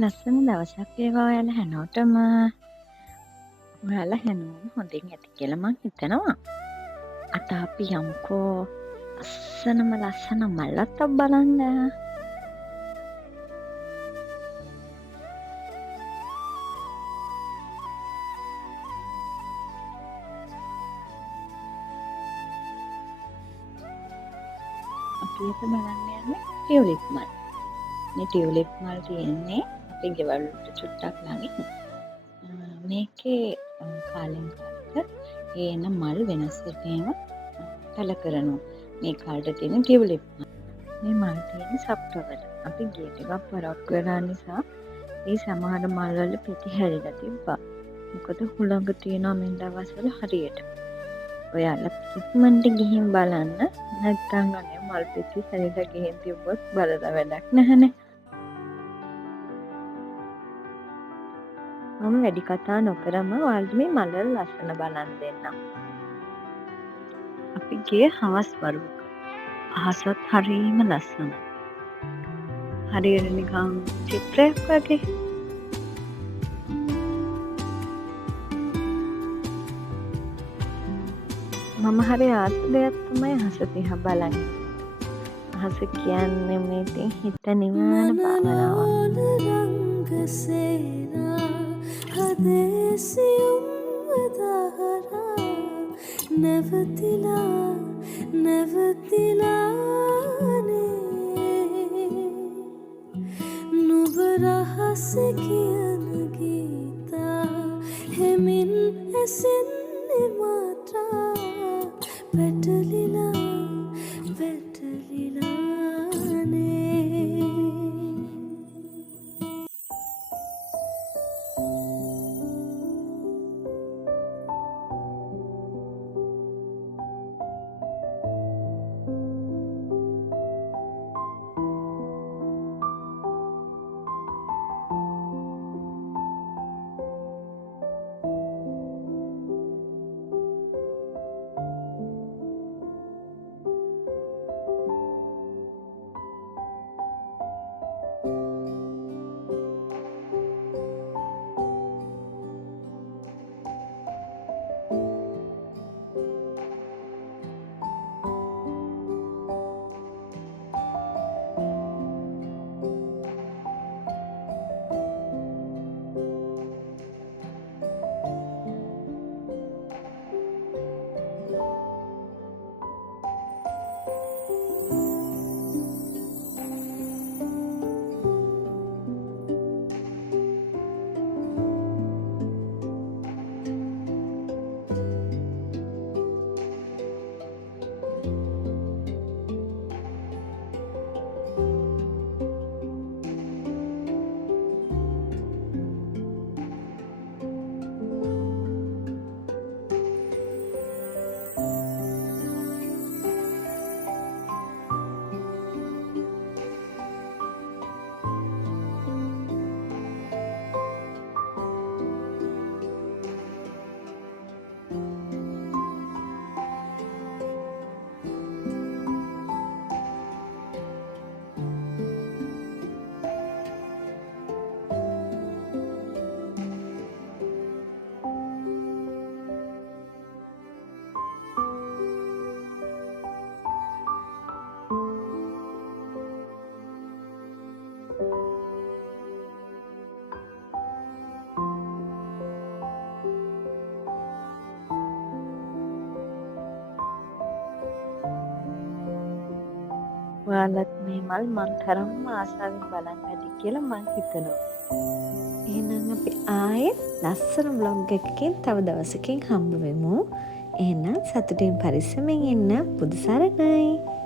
ලස්සන දවසක් වේවා ඔයාලා හැමෝටම. ඔයාලා හැමෝම හොඳින් ඇති කියලා මං හිතනවා. අද අපි යමුකෝ ලස්සන මල්ලත්තක් බලන්න. අපි අද බලන්න යන්නේ ටියුලිප් මල්. මේ ටියුලිප් මල් තියෙන්නේ අපේ ගෙවල් වලට චුට්ටක් ළඟින්. මේකේ කාලෙන් කාලෙට එන මල් වෙනස් වෙටේම පැල කරනවා. මේ කාලට තියෙන ටියුලිප් මල්. මේ මල් තියෙන සප්තවල. අපි ගේ ටිකක් පරක්කු වෙලා නිසා ඒ සමහර මල් වල පිටි හැරිලා තිබ්බා. මොකද හුළඟ තියෙනවා මේ දවස්වල හරියට. ඔයාලා ඉක්මනට ගිහින් බලන්න. නැත්නම් අනේ මල් පිටි හැරිලා ගිහින් තිබ්බොත් බලලා වැඩක් නැහැනේ. මම වැඩි කතා නොකරම ඔයාලට මේ මල් වල ලස්සන බලන්න දෙන්නම්. අපි ගියේ හවස් වරුවක. අහසත් හරිම ලස්සනයි. හරියට නිකන් චිත්‍රයක් වගේ. මම හරි ආසයි දෙයක් තමයි අහස දිහා බලන්නේ. අහස කියන්නේ මේ ඉතින් හිත නිවන භාවනාවක්. නුඹ රහස කියන ගීතා හෙමින් ඇසෙන්නේ මාත්‍රා පැටලිලානේ. ඔයාලත් මේ මල් මං තරම්ම ආසාවෙන් බලන්න ඇති කියලා මං හිතනවා. එහෙනම් අපි ආයේ ලස්සන බ්ලොග් එකකින් තව දවසකින් හම්බ වෙමු. එහෙනම් සතුටින් පරිස්සමෙන් ඉන්න. බුදු සරණයි.